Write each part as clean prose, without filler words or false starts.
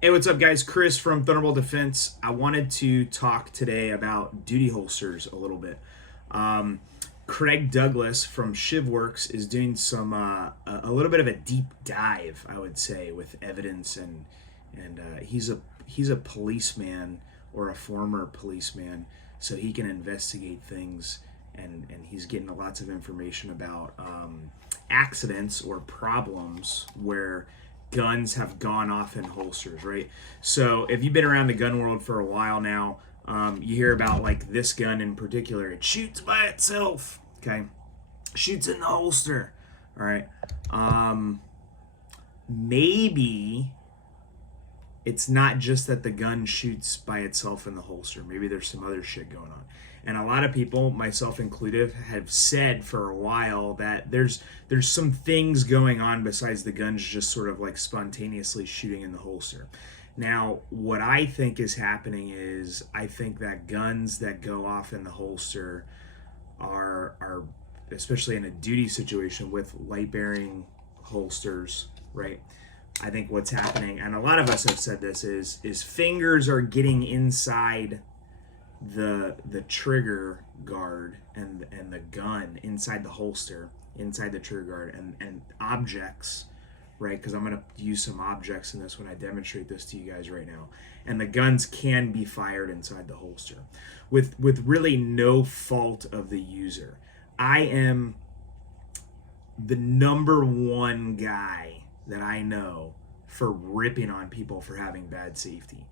Hey, what's up, guys? Chris from Thunderbolt Defense. I wanted to talk today about duty holsters a little bit. Um, Craig Douglas from Shivworks is doing a little bit of a deep dive, I would say, with evidence and he's a policeman or a former policeman, so he can investigate things and he's getting lots of information about accidents or problems where guns have gone off in holsters, right? So if you've been around the gun world for a while now, you hear about like this gun in particular. It shoots by itself, okay? Shoots in the holster, all right? Maybe it's not just that the gun shoots by itself in the holster. Maybe there's some other shit going on. And a lot of people, myself included, have said for a while that there's some things going on besides the guns just sort of like spontaneously shooting in the holster. Now, what I think is happening is I think that guns that go off in the holster are especially in a duty situation with light bearing holsters, right? I think what's happening, and a lot of us have said this, is fingers are getting inside the trigger guard and the gun inside the holster, inside the trigger guard, and objects, right? Because I'm going to use some objects in this when I demonstrate this to you guys right now. And the guns can be fired inside the holster with really no fault of the user. I am the number one guy that I know for ripping on people for having bad safety.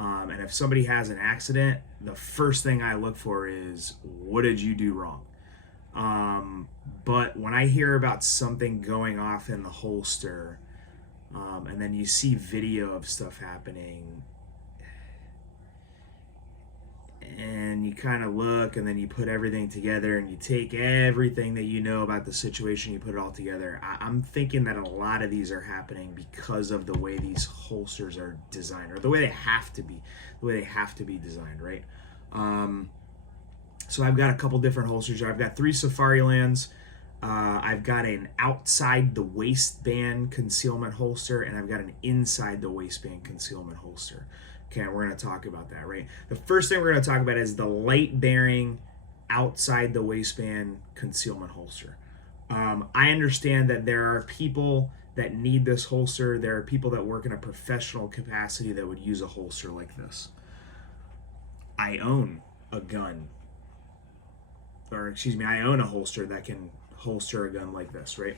And if somebody has an accident, the first thing I look for is, what did you do wrong? But when I hear about something going off in the holster, and then you see video of stuff happening, and you kind of look, and then you put everything together, and you take everything that you know about the situation, you put it all together. I'm thinking that a lot of these are happening because of the way these holsters are designed, or the way they have to be designed, right? So I've got a couple different holsters here. I've got 3 Safarilands. I've got an outside the waistband concealment holster, and I've got an inside the waistband concealment holster. Okay, we're going to talk about that, right? The first thing we're going to talk about is the light bearing outside the waistband concealment holster. I understand that there are people that need this holster. There are people that work in a professional capacity that would use a holster like this. I own a gun, or excuse me, I own a holster that can holster a gun like this, right?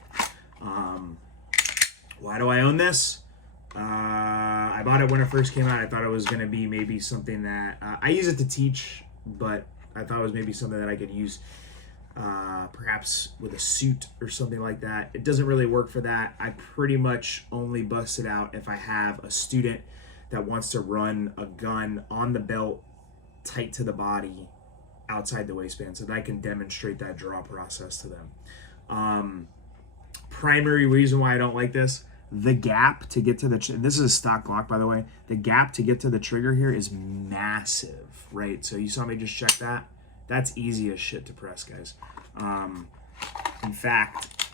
Why do I own this? I bought it when it first came out. I thought it was going to be maybe something that I use it to teach, but I thought it was maybe something that I could use perhaps with a suit or something like that. It doesn't really work for that. I pretty much only bust it out if I have a student that wants to run a gun on the belt, tight to the body, outside the waistband, so that I can demonstrate that draw process to them. Primary reason why I don't like this: the gap to get to this is a stock Glock, by the way. The gap to get to the trigger here is massive, right? So you saw me just check that. That's easy as shit to press, guys. In fact,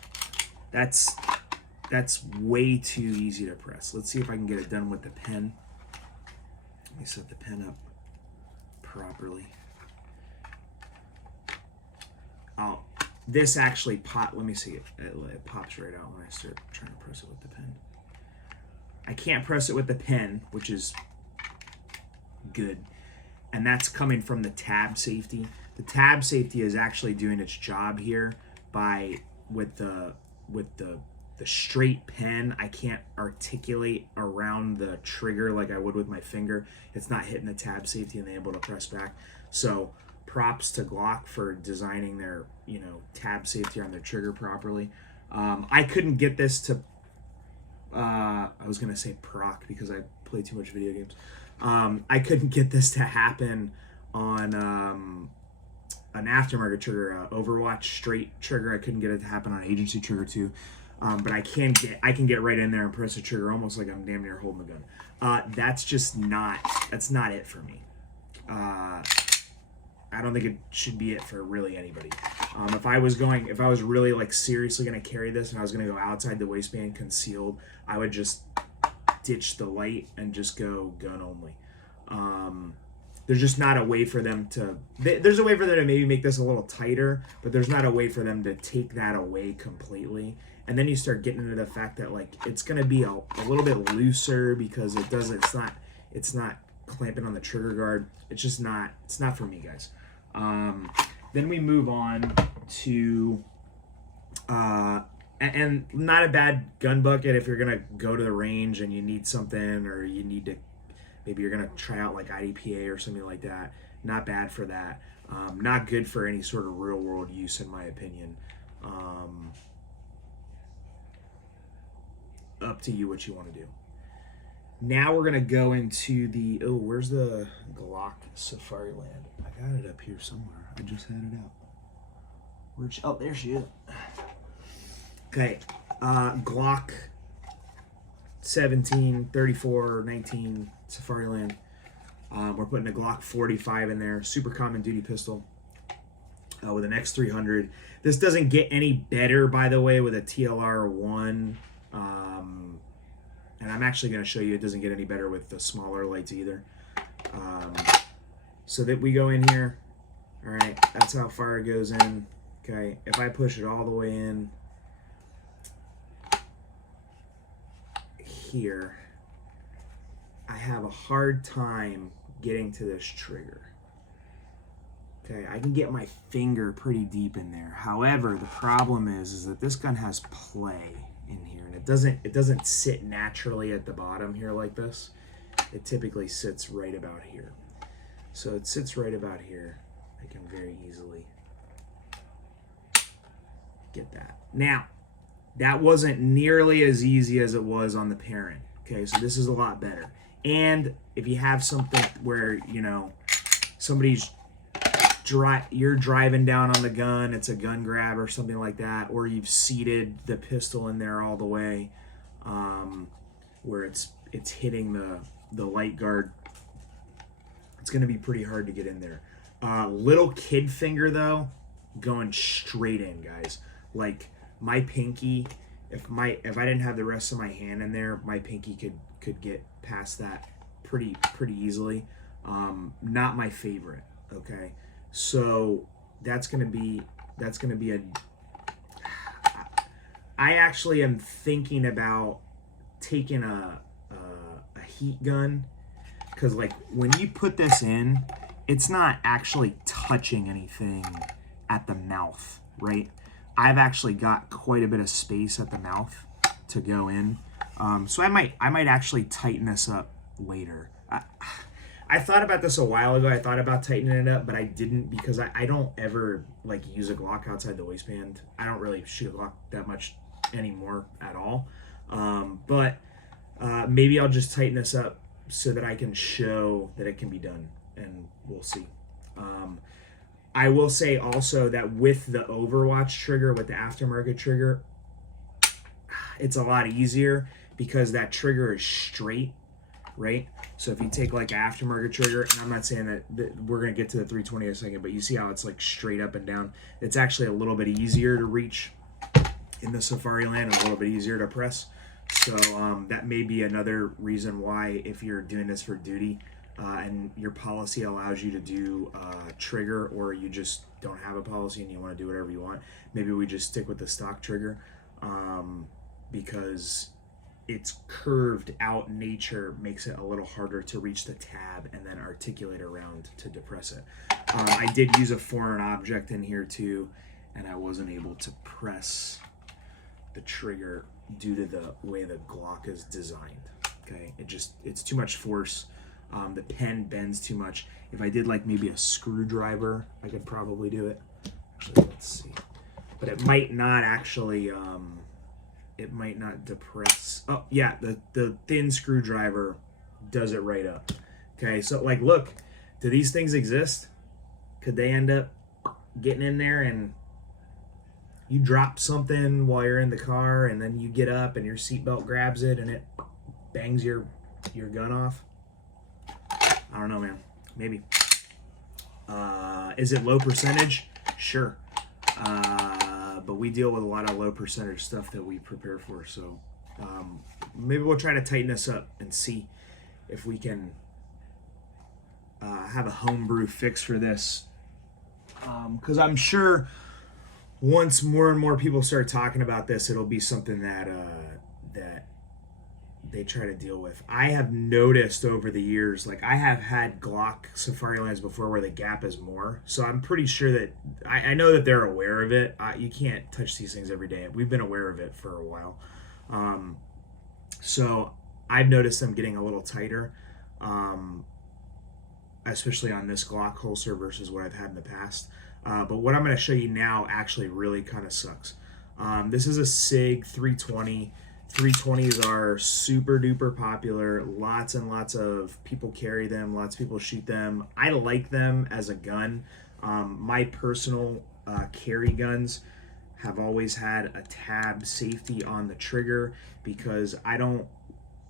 that's way too easy to press. Let's see if I can get it done with the pen. Let me set the pen up properly. Oh, this actually let me see, it pops right out when I start trying to press it with the pen. I can't press it with the pen, which is good, and that's coming from the tab safety. The tab safety is actually doing its job here by with the straight pen. I can't articulate around the trigger like I would with my finger. It's not hitting the tab safety and they're able to press back. So props to Glock for designing their tab safety on their trigger properly. I couldn't get this to I was gonna say proc because I play too much video games. I couldn't get this to happen on an aftermarket trigger, Overwatch straight trigger. I couldn't get it to happen on agency trigger too. But I can get right in there and press the trigger almost like I'm damn near holding the gun. That's not it for me. I don't think it should be it for really anybody. If I was really like seriously going to carry this and I was going to go outside the waistband concealed, I would just ditch the light and just go gun only. There's just not a way for them to, there's a way for them to maybe make this a little tighter, but there's not a way for them to take that away completely. And then you start getting into the fact that like it's going to be a little bit looser because it's not clamping on the trigger guard. It's not for me, guys. Then we move on to, and not a bad gun bucket if you're going to go to the range and you need something, or you need to, maybe you're going to try out like IDPA or something like that. Not bad for that. Not good for any sort of real world use, in my opinion. Up to you what you want to do. Now we're going to go into the, where's the Glock Safariland? I got it up here somewhere. I just had it out. There she is. Okay. Glock 17, 34, 19 Safariland. We're putting a Glock 45 in there. Super common duty pistol with an X300. This doesn't get any better, by the way, with a TLR1. And I'm actually going to show you it doesn't get any better with the smaller lights either. So that we go in here. All right, that's how far it goes in. Okay, if I push it all the way in here, I have a hard time getting to this trigger. Okay, I can get my finger pretty deep in there. However, the problem is that this gun has play in here, and it doesn't sit naturally at the bottom here like this. It typically sits right about here. So it sits right about here. I can very easily get that. Now, that wasn't nearly as easy as it was on the parent. Okay, so this is a lot better. And if you have something where, you know, you're driving down on the gun, it's a gun grab or something like that, or you've seated the pistol in there all the way, where it's hitting the light guard, it's going to be pretty hard to get in there. Little kid finger though, going straight in, guys. Like my pinky, if I didn't have the rest of my hand in there, my pinky could get past that pretty easily. Not my favorite. Okay, so that's gonna be a. I actually am thinking about taking a heat gun, because like when you put this in, it's not actually touching anything at the mouth, right? I've actually got quite a bit of space at the mouth to go in, so I might actually tighten this up later. I thought about this a while ago. I thought about tightening it up, but I didn't, because I don't ever like use a Glock outside the waistband. I don't really shoot a Glock that much anymore at all. But maybe I'll just tighten this up so that I can show that it can be done, and we'll see. I will say also that with the Overwatch trigger, with the aftermarket trigger, it's a lot easier because that trigger is straight, right? So if you take like an aftermarket trigger, and I'm not saying that we're going to get to the 320 in a second, but you see how it's like straight up and down. It's actually a little bit easier to reach in the Safariland, and a little bit easier to press. So that may be another reason why, if you're doing this for duty, and your policy allows you to do trigger, or you just don't have a policy and you want to do whatever you want, maybe we just stick with the stock trigger, because its curved out nature makes it a little harder to reach the tab and then articulate around to depress it. I did use a foreign object in here too, and I wasn't able to press the trigger due to the way the Glock is designed. Okay, it's too much force. The pen bends too much. If I did like maybe a screwdriver, I could probably do it. Actually, let's see. But it might not actually, it might not depress. Oh yeah, the thin screwdriver does it right up. Okay, so like, look, do these things exist? Could they end up getting in there and you drop something while you're in the car, and then you get up and your seatbelt grabs it and it bangs your gun off? I don't know, man. Maybe. Is it low percentage? Sure. But we deal with a lot of low percentage stuff that we prepare for. So maybe we'll try to tighten this up and and see if we can have a homebrew fix for this. Because I'm sure once more and more people start talking about this, it'll be something that they try to deal with. I have noticed over the years, like I have had Glock Safari lines before where the gap is more. So I'm pretty sure that I know that they're aware of it. You can't touch these things every day. We've been aware of it for a while. So I've noticed them getting a little tighter, especially on this Glock holster versus what I've had in the past. But what I'm going to show you now actually really kind of sucks. This is a SIG 320. 320s are super duper popular. Lots and lots of people carry them. Lots of people shoot them. I like them as a gun. My personal carry guns have always had a tab safety on the trigger because I don't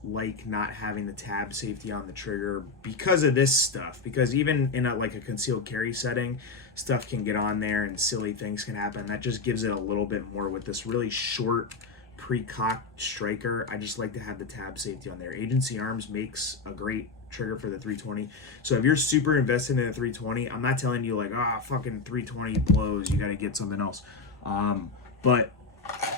like not having the tab safety on the trigger because of this stuff. Because even in like a concealed carry setting, stuff can get on there and silly things can happen. That just gives it a little bit more with this really short pre-cocked striker. I just like to have the tab safety on there. Agency Arms makes a great trigger for the 320. So if you're super invested in a 320, I'm not telling you like, fucking 320 blows, you got to get something else. But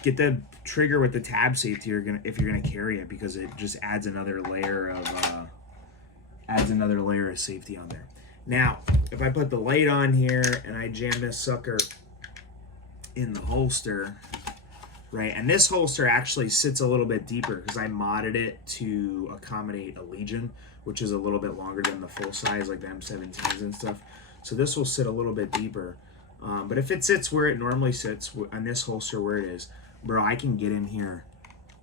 get the trigger with the tab safety if you're gonna carry it, because it just adds another layer of safety on there. Now, if I put the light on here and I jam this sucker in the holster, right, and this holster actually sits a little bit deeper because I modded it to accommodate a Legion, which is a little bit longer than the full size, like the M17s and stuff. So this will sit a little bit deeper. But if it sits where it normally sits, on this holster where it is, bro, I can get in here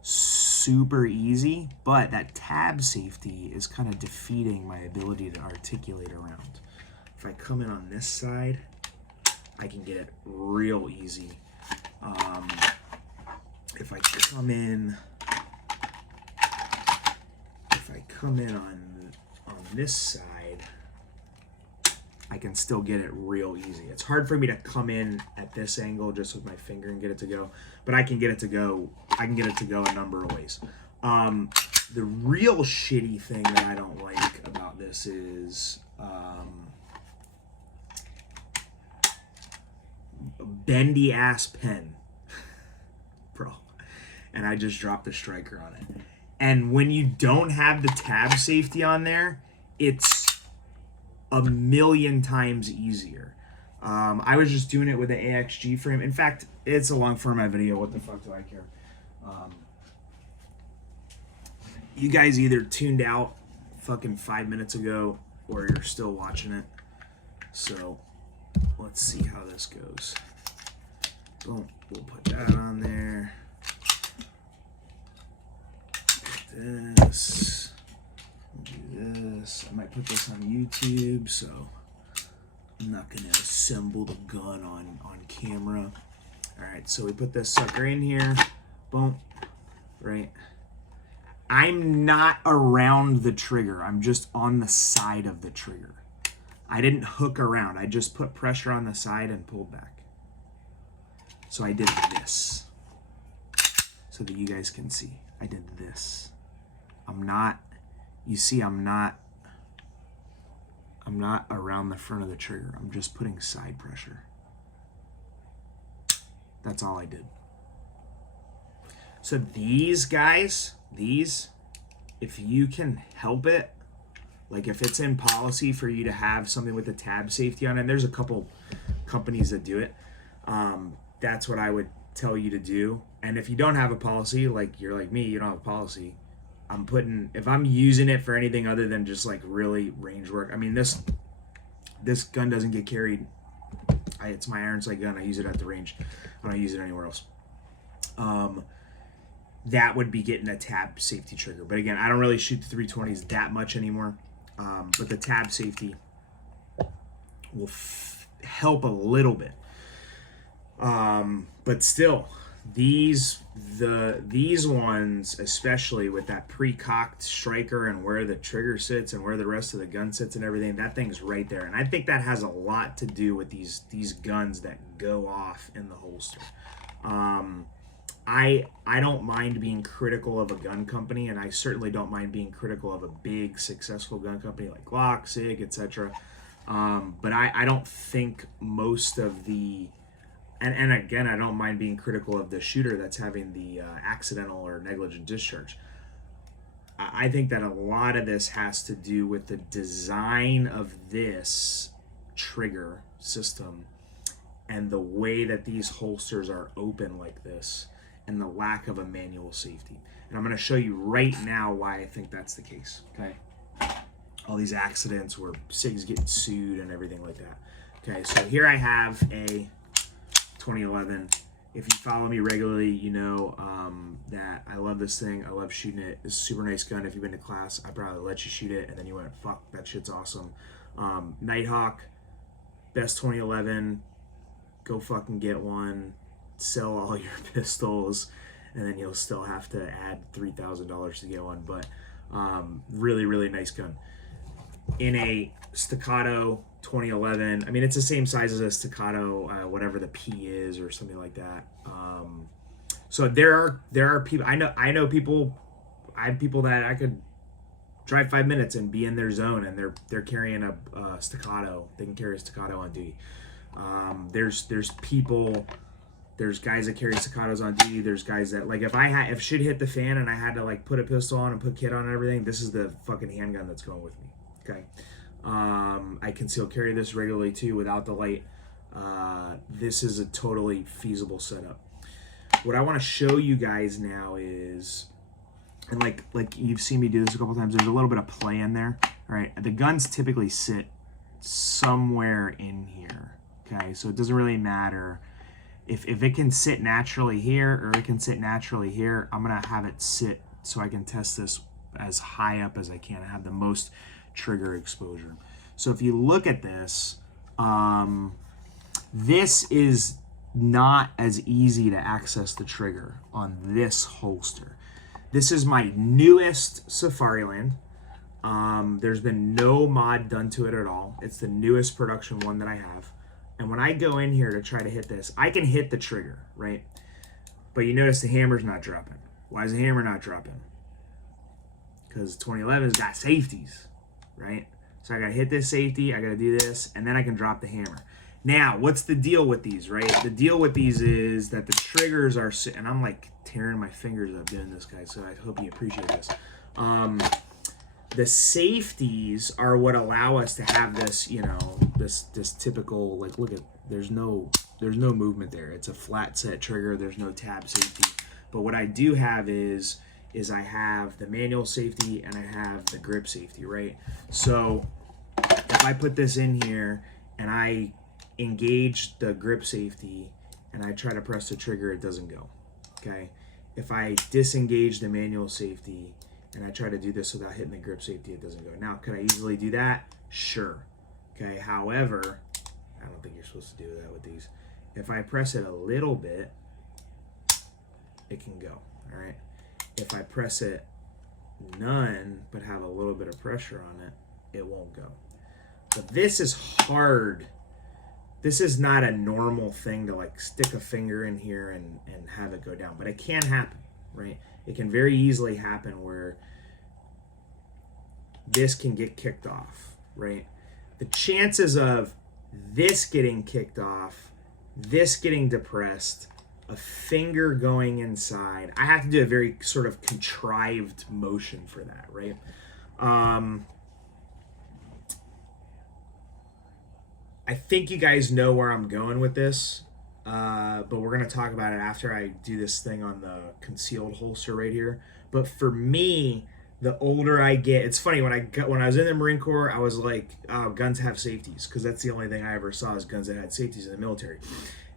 super easy, but that tab safety is kind of defeating my ability to articulate around. If I come in on this side, I can get it real easy. If I come in on this side, I can still get it real easy. It's hard for me to come in at this angle just with my finger and get it to go, but I can get it to go. I can get it to go a number of ways. The real shitty thing that I don't like about this is bendy ass pen, bro. And I just dropped the striker on it. And when you don't have the tab safety on there, it's a million times easier. I was just doing it with the AXG frame. In fact, it's a long format video. What the fuck do I care? You guys either tuned out fucking 5 minutes ago or you're still watching it. So let's see how this goes. Boom. We'll put that on there. This. Do this. I might put this on YouTube, so I'm not gonna assemble the gun on camera. All right, so we put this sucker in here. Boom. Right. I'm not around the trigger. I'm just on the side of the trigger. I didn't hook around. I just put pressure on the side and pulled back. So I did this, so that you guys can see. I did this. I'm not around the front of the trigger. I'm just putting side pressure. That's all I did. So these guys, if you can help it, like if it's in policy for you to have something with a tab safety on it, and there's a couple companies that do it, that's what I would tell you to do. And if you don't have a policy, like you're like me, you don't have a policy, if I'm using it for anything other than just like really range work, I mean, this gun doesn't get carried. It's my iron sight gun. I use it at the range. I don't use it anywhere else. That would be getting a tab safety trigger. But again, I don't really shoot the 320s that much anymore. But the tab safety will help a little bit. But still, these ones, especially with that pre-cocked striker and where the trigger sits and where the rest of the gun sits and everything, that thing's right there. And I think that has a lot to do with these guns that go off in the holster. I don't mind being critical of a gun company, and I certainly don't mind being critical of a big successful gun company like Glock, Sig, etc. But I don't think most of the and again, I don't mind being critical of the shooter that's having the accidental or negligent discharge. I think that a lot of this has to do with the design of this trigger system and the way that these holsters are open like this and the lack of a manual safety. And I'm going to show you right now why I think that's the case. Okay. All these accidents where SIG's getting sued and everything like that. Okay, so here I have a 2011. If you follow me regularly, you know that I love this thing. I love shooting it. It's a super nice gun. If you've been to class, I probably let you shoot it, and then you went, fuck, that shit's awesome. Nighthawk, best 2011. Go fucking get one. Sell all your pistols, and then you'll still have to add $3,000 to get one. But really, really nice gun. In a Staccato 2011, I mean, it's the same size as a Staccato, whatever the P is or something like that. So there are people, I know people, I have people that I could drive 5 minutes and be in their zone, and they're carrying a Staccato. They can carry a Staccato on duty. There's people, there's guys that carry Staccatos on duty. There's guys that, like, if shit hit the fan and I had to like put a pistol on and put kit on and everything, this is the fucking handgun that's going with me. Okay. I conceal carry this regularly too without the light. This is a totally feasible setup. What I want to show you guys now is, and like you've seen me do this a couple times, there's a little bit of play in there. All right, the guns typically sit somewhere in here. Okay, so it doesn't really matter if it can sit naturally here or it can sit naturally here. I'm gonna have it sit so I can test this as high up as I can and have the most trigger exposure. So if you look at this, this is not as easy to access the trigger on this holster. This is my newest Safariland. There's been no mod done to it at all. It's the newest production one that I have. And when I go in here to try to hit this, I can hit the trigger, right? But you notice the hammer's not dropping. Why is the hammer not dropping? Because 2011's got safeties, right? So I gotta hit this safety, I gotta do this, and then I can drop the hammer. Now, what's the deal with these, right? The deal with these is that the triggers are, and I'm like tearing my fingers up doing this, guys, so I hope you appreciate this. The safeties are what allow us to have this, you know, this typical, like, look at, there's no movement there. It's a flat set trigger, there's no tab safety. But what I do have is I have the manual safety and I have the grip safety, right? So if I put this in here and I engage the grip safety and I try to press the trigger, it doesn't go, okay? If I disengage the manual safety and I try to do this without hitting the grip safety, it doesn't go. Now, could I easily do that? Sure, okay? However, I don't think you're supposed to do that with these. If I press it a little bit, it can go, all right? If I press it none, but have a little bit of pressure on it, it won't go. But this is hard. This is not a normal thing to like stick a finger in here and have it go down, but it can happen, right? It can very easily happen where this can get kicked off, right? The chances of this getting kicked off, this getting depressed, a finger going inside, I have to do a very sort of contrived motion for that, right? I think you guys know where I'm going with this, but we're going to talk about it after I do this thing on the concealed holster right here. But for me, the older I get, it's funny, when I was in the Marine Corps, I was like, oh, guns have safeties, because that's the only thing I ever saw is guns that had safeties in the military.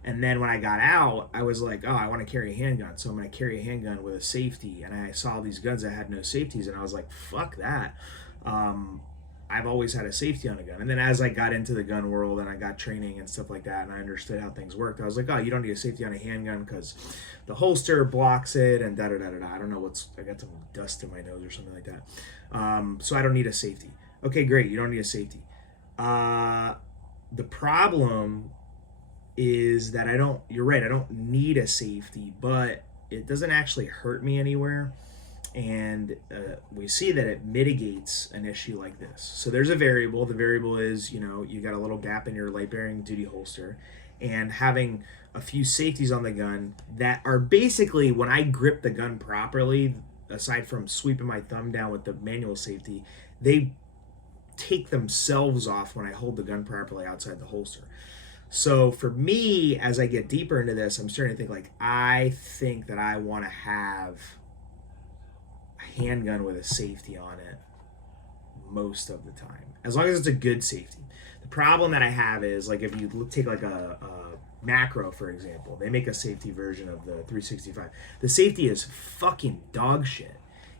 And then when I got out, I was like, oh, I want to carry a handgun, so I'm going to carry a handgun with a safety. And I saw these guns that had no safeties, and I was like, fuck that. I've always had a safety on a gun. And then as I got into the gun world and I got training and stuff like that and I understood how things worked, I was like, oh, you don't need a safety on a handgun because the holster blocks it and da-da-da-da-da. I don't know I got some dust in my nose or something like that. So I don't need a safety. Okay, great, you don't need a safety. The problem is that you're right, I don't need a safety, but it doesn't actually hurt me anywhere. And we see that it mitigates an issue like this. So there's a variable. The variable is, you got a little gap in your light bearing duty holster, and having a few safeties on the gun that are basically, when I grip the gun properly, aside from sweeping my thumb down with the manual safety, they take themselves off when I hold the gun properly outside the holster. So for me, as I get deeper into this, I'm starting to think like, I think that I want to have a handgun with a safety on it most of the time, as long as it's a good safety. The problem that I have is, like, if you take like a macro, for example, they make a safety version of the 365. The safety is fucking dog shit.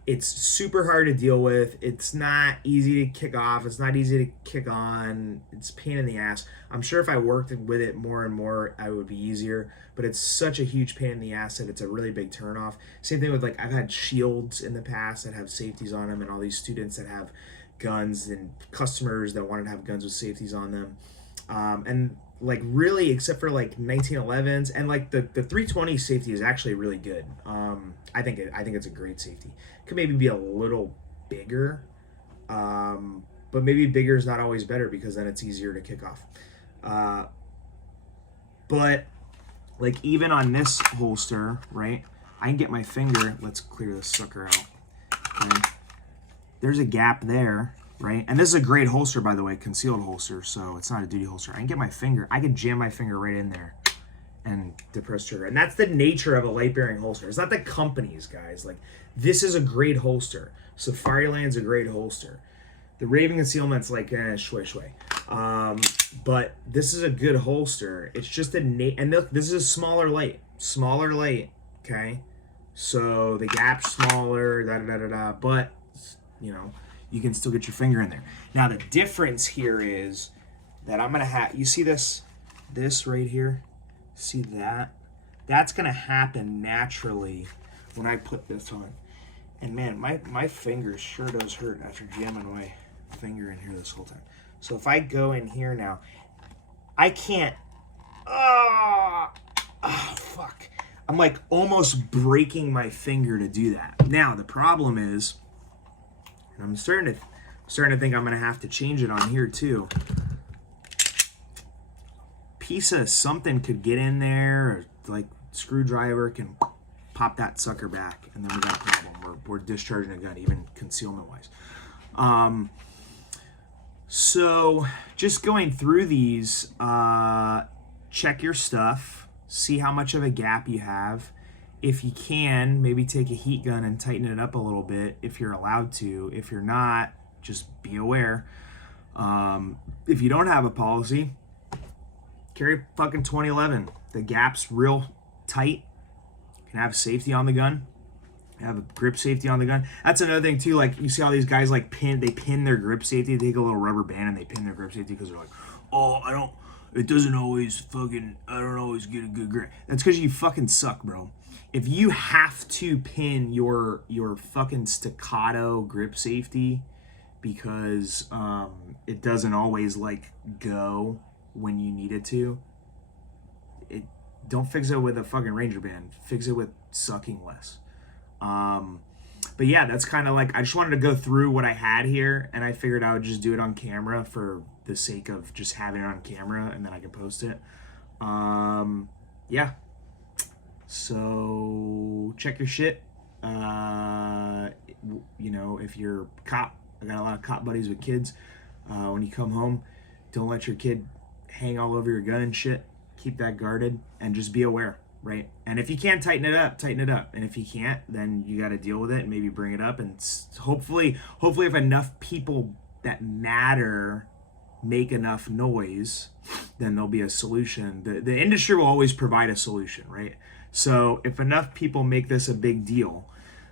It's super hard to deal with. It's not easy to kick off. It's not easy to kick on. It's a pain in the ass. I'm sure if I worked with it more and more, I would be easier. But it's such a huge pain in the ass that it's a really big turnoff. Same thing with, like, I've had shields in the past that have safeties on them, and all these students that have guns and customers that wanted to have guns with safeties on them. And like, really, except for like 1911s, and like the 320 safety is actually really good. I think it's a great safety. Could maybe be a little bigger, but maybe bigger is not always better, because then it's easier to kick off. But like, even on this holster, right, I can get my finger. Let's clear this sucker out. Okay. There's a gap there, right? And this is a great holster, by the way, concealed holster, so it's not a duty holster. I can get my finger, I can jam my finger right in there and depress trigger. And that's the nature of a light bearing holster. It's not the companies, guys. Like, this is a great holster. Safariland's a great holster. The Raven Concealment's like, shway. But this is a good holster. It's just and look, this is a smaller light, okay? So the gap's smaller, but you can still get your finger in there. Now, the difference here is that I'm going to have, you see this right here? See that? That's going to happen naturally when I put this on. And man, my finger sure does hurt after jamming my finger in here this whole time. So if I go in here now, I can't, fuck. I'm like almost breaking my finger to do that. Now, the problem is, I'm starting to think I'm going to have to change it on here too. Piece of something could get in there, or like screwdriver can pop that sucker back, and then we got a problem. We're discharging a gun, even concealment wise. So just going through these, check your stuff, see how much of a gap you have. If you can, maybe take a heat gun and tighten it up a little bit if you're allowed to. If you're not, just be aware. If you don't have a policy, carry fucking 2011. The gap's real tight. You can have safety on the gun. Have a grip safety on the gun. That's another thing too. Like, you see all these guys like pin their grip safety. They take a little rubber band and they pin their grip safety because they're like, it doesn't always I don't always get a good grip. That's because you fucking suck, bro. If you have to pin your fucking staccato grip safety because it doesn't always like go when you need it to, don't fix it with a fucking Ranger band. Fix it with sucking less. But yeah, that's kind of like, I just wanted to go through what I had here, and I figured I would just do it on camera for the sake of just having it on camera, and then I can post it. Yeah. So check your shit. If you're a cop, I got a lot of cop buddies with kids. When you come home, don't let your kid hang all over your gun and shit. Keep that guarded, and just be aware, right? And if you can't tighten it up. And if you can't, then you got to deal with it and maybe bring it up. And hopefully if enough people that matter make enough noise, then there'll be a solution. The industry will always provide a solution, right? So if enough people make this a big deal,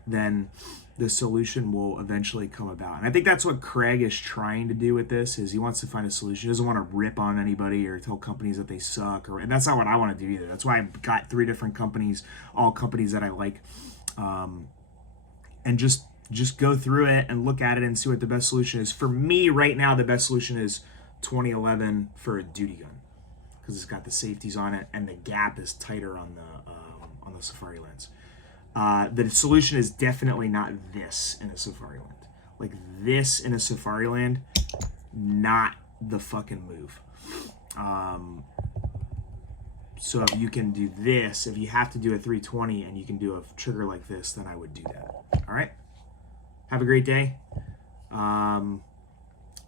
then the solution will eventually come about. And I think that's what Craig is trying to do with this, is he wants to find a solution. He doesn't want to rip on anybody or tell companies that they suck, and that's not what I want to do either. That's why I've got 3 different companies, all companies that I like, and just go through it and look at it and see what the best solution is. For me right now, the best solution is 2011 for a duty gun, because it's got the safeties on it and the gap is tighter on the Safari lens. The solution is definitely not this in a Safari Land. Like this in a Safari Land, not the fucking move. So if you can do this, if you have to do a 320 and you can do a trigger like this, then I would do that. All right? Have a great day.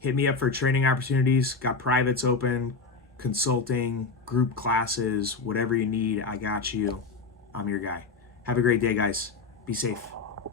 Hit me up for training opportunities. Got privates open, consulting, group classes, whatever you need, I got you. I'm your guy. Have a great day, guys. Be safe.